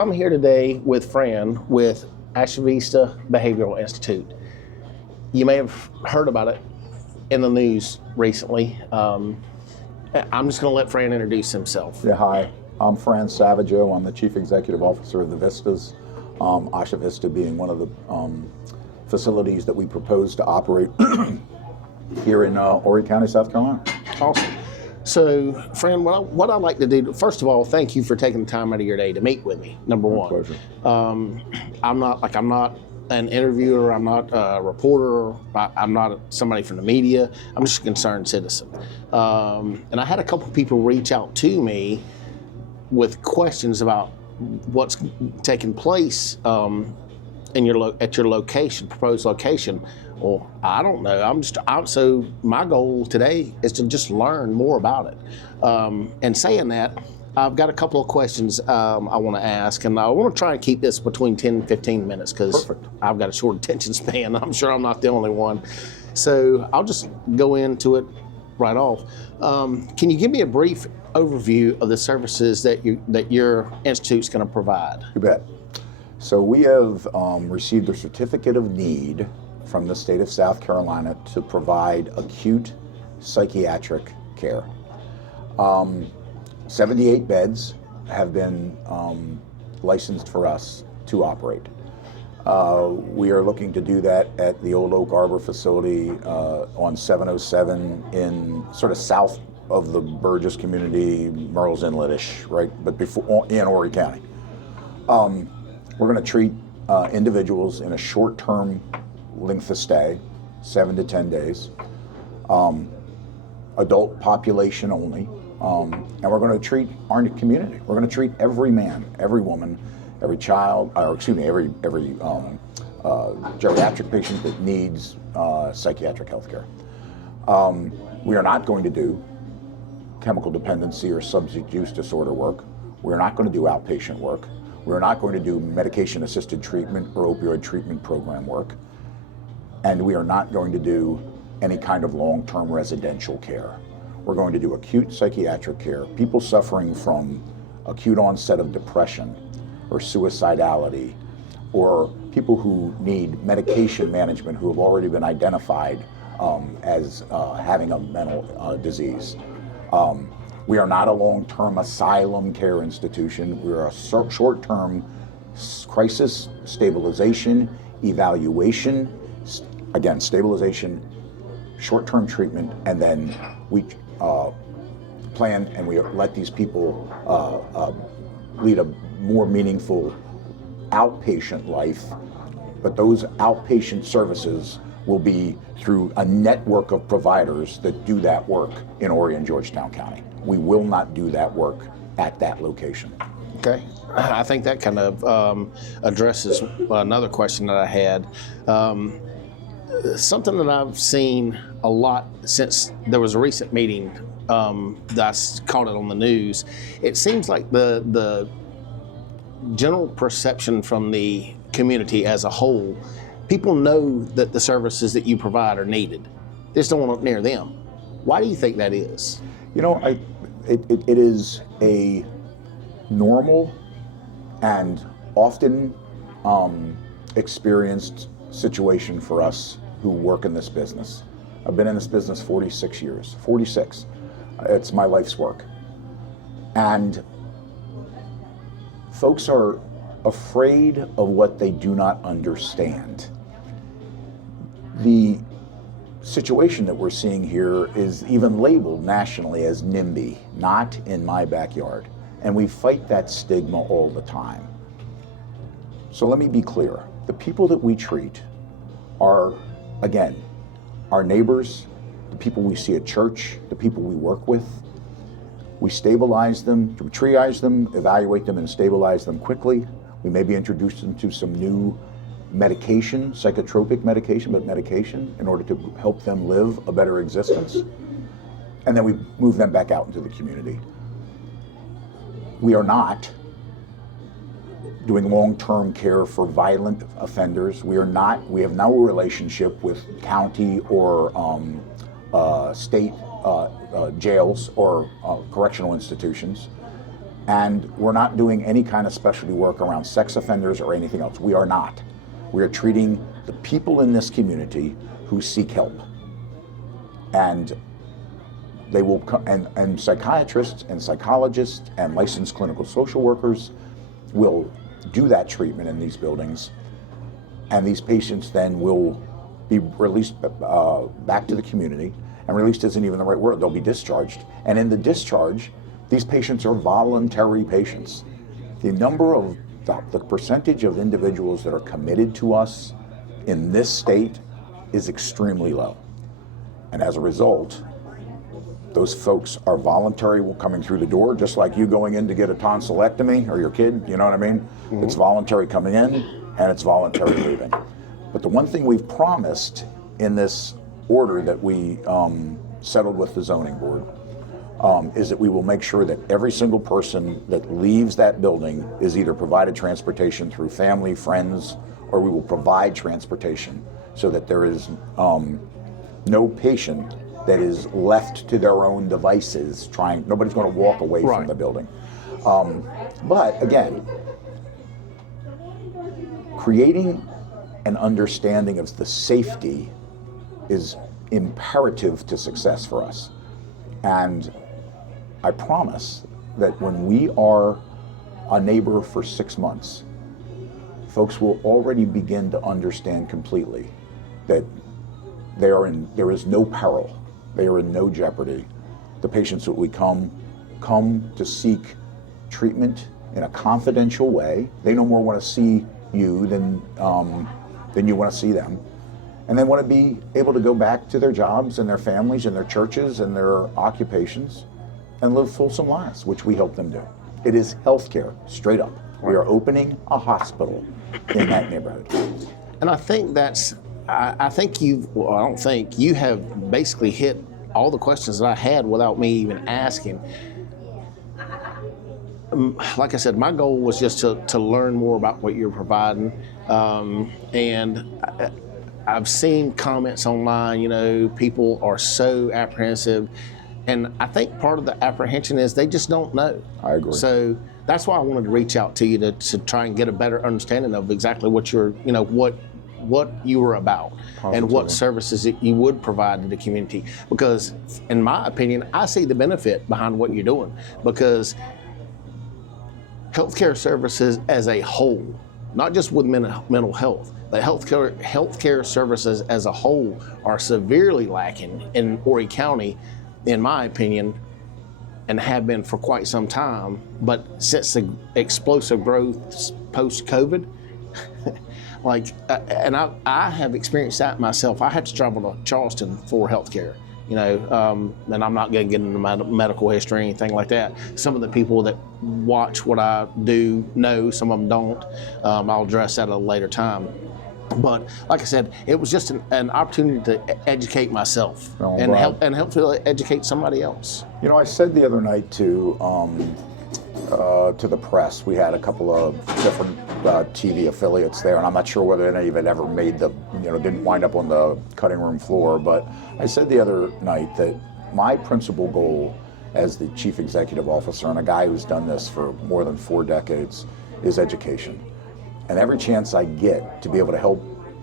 I'm here today with Fran with ASHA Vista Behavioral Institute. You may have heard about it in the news recently. I'm just going to let Fran introduce himself. Yeah, hi. I'm Fran Sauvageau. I'm the Chief Executive Officer of the Vistas. ASHA Vista being one of the facilities that we propose to operate here in Horry County, South Carolina. Awesome. So, Fran, what I'd like to do, first of all, thank you for taking the time out of your day to meet with me, number one. Pleasure. I'm not an interviewer, I'm not a reporter, I'm not somebody from the media, I'm just a concerned citizen. And I had a couple people reach out to me with questions about what's taking place at your location, proposed location. Well, I don't know. So my goal today is to just learn more about it. And saying that, I've got a couple of questions I want to ask, and I want to try and keep this between 10 and 15 minutes because I've got a short attention span. I'm sure I'm not the only one. So I'll just go into it right off. Can you give me a brief overview of the services that your institute's going to provide? You bet. So we have received a certificate of need from the state of South Carolina to provide acute psychiatric care. 78 beds have been licensed for us to operate. We are looking to do that at the old Oak Arbor facility on 707 in sort of south of the Burgess community, Myrtle's Inlet-ish, right? But before in Horry County. We're going to treat individuals in a short-term length of stay, 7 to 10 days, adult population only, and we're going to treat our community. We're going to treat every man, every woman, every child, every geriatric patient that needs psychiatric health care. We are not going to do chemical dependency or substance use disorder work. We're not going to do outpatient work. We're not going to do medication-assisted treatment or opioid treatment program work. And we are not going to do any kind of long-term residential care. We're going to do acute psychiatric care. People suffering from acute onset of depression or suicidality, or people who need medication management who have already been identified as having a mental disease. We are not a long-term asylum care institution. We're a short-term crisis stabilization, evaluation, again, stabilization, short-term treatment, and then we plan and we let these people lead a more meaningful outpatient life. But those outpatient services will be through a network of providers that do that work in Horry and Georgetown County. We will not do that work at that location. Okay. I think that kind of addresses another question that I had. Something that I've seen a lot since there was a recent meeting that I caught it on the news. It seems like the general perception from the community as a whole, people know that the services that you provide are needed. They just don't want it near them. Why do you think that is? You know, it is a normal and often experienced situation for us who work in this business. I've been in this business 46 years, 46. It's my life's work. And folks are afraid of what they do not understand. The situation that we're seeing here is even labeled nationally as NIMBY, not in my backyard. And we fight that stigma all the time. So let me be clear. The people that we treat are, again, our neighbors, the people we see at church, the people we work with. We stabilize them, we triage them, evaluate them, and stabilize them quickly. We maybe introduce them to some new medication, psychotropic medication, but medication in order to help them live a better existence. And then we move them back out into the community. We are not doing long-term care for violent offenders. We have no relationship with county or state jails or correctional institutions. And we're not doing any kind of specialty work around sex offenders or anything else. We are not. We are treating the people in this community who seek help. And they will come, and psychiatrists and psychologists and licensed clinical social workers will do that treatment in these buildings. And these patients then will be released back to the community. And released isn't even the right word. They'll be discharged. And in the discharge, these patients are voluntary patients. The number of, the percentage of individuals that are committed to us in this state is extremely low. And as a result, those folks are voluntary coming through the door, just like you going in to get a tonsillectomy, or your kid, you know what I mean? Mm-hmm. It's voluntary coming in, and it's voluntary leaving. But the one thing we've promised in this order that we settled with the zoning board is that we will make sure that every single person that leaves that building is either provided transportation through family, friends, or we will provide transportation so that there is no patient that is left to their own devices nobody's going to walk away from the building. But again, creating an understanding of the safety is imperative to success for us. And I promise that when we are a neighbor for 6 months, folks will already begin to understand completely that there is no peril. They are in no jeopardy. The patients that we come to seek treatment in a confidential way. They no more want to see you than you want to see them. And they want to be able to go back to their jobs and their families and their churches and their occupations and live fulsome lives, which we help them do. It is healthcare, straight up. We are opening a hospital in that neighborhood. And I think I don't think you have basically hit all the questions that I had without me even asking. Like I said, my goal was just to learn more about what you're providing. And I've seen comments online, people are so apprehensive. And I think part of the apprehension is they just don't know. I agree. So that's why I wanted to reach out to you to try and get a better understanding of exactly what what you were about. Positively. And what services that you would provide to the community. Because in my opinion, I see the benefit behind what you're doing. Because healthcare services as a whole, not just with mental health, but healthcare services as a whole are severely lacking in Horry County, in my opinion, and have been for quite some time. But since the explosive growth post-COVID, and I have experienced that myself. I had to travel to Charleston for healthcare, and I'm not going to get into medical history or anything like that. Some of the people that watch what I do know, some of them don't. I'll address that at a later time. But like I said, it was just an opportunity to educate myself and help to educate somebody else. I said the other night to the press, we had a couple of different TV affiliates there, and I'm not sure whether any of it ever made didn't wind up on the cutting room floor, but I said the other night that my principal goal as the chief executive officer and a guy who's done this for more than 4 decades is education. And every chance I get to be able to help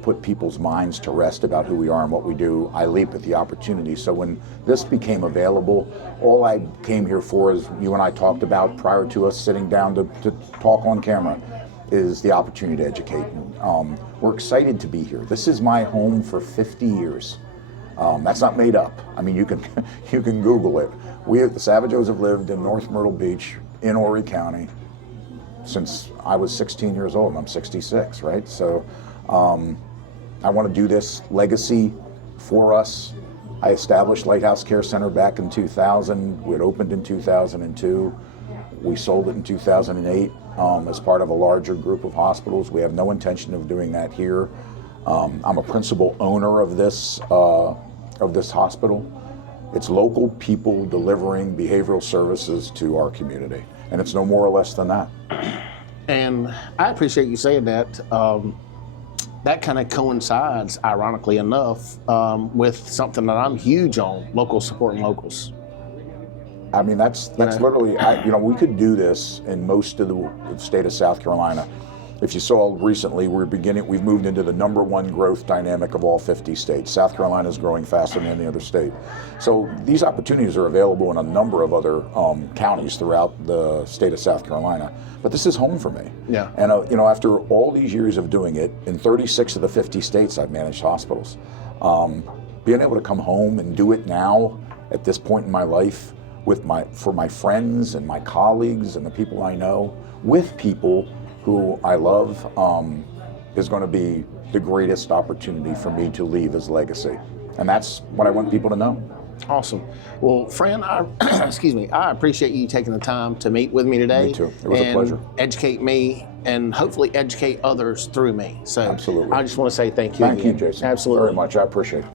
put people's minds to rest about who we are and what we do, I leap at the opportunity. So when this became available, all I came here for, as you and I talked about prior to us sitting down to talk on camera, is the opportunity to educate. We're excited to be here. This is my home for 50 years. That's not made up. I mean, you can Google it. The Sauvageaus have lived in North Myrtle Beach in Horry County since I was 16 years old, and I'm 66, right? So I want to do this legacy for us. I established Lighthouse Care Center back in 2000. We had opened in 2002. We sold it in 2008 as part of a larger group of hospitals. We have no intention of doing that here. I'm a principal owner of this hospital. It's local people delivering behavioral services to our community, and it's no more or less than that. And I appreciate you saying that. That kind of coincides, ironically enough, with something that I'm huge on: local supporting locals. I mean, that's literally, we could do this in most of the state of South Carolina. If you saw recently, we've moved into the #1 growth dynamic of all 50 states. South Carolina is growing faster than any other state. So these opportunities are available in a number of other counties throughout the state of South Carolina. But this is home for me. Yeah. And after all these years of doing it, in 36 of the 50 states, I've managed hospitals. Being able to come home and do it now at this point in my life for my friends and my colleagues and the people I know, with people who I love, is going to be the greatest opportunity for me to leave as legacy. And that's what I want people to know. Awesome. Well, Fran, excuse me, I appreciate you taking the time to meet with me today. Me too. It was a pleasure. Educate me and hopefully educate others through me. So absolutely. I just want to say thank you. Thank you, Jason. Absolutely. Very much. I appreciate it.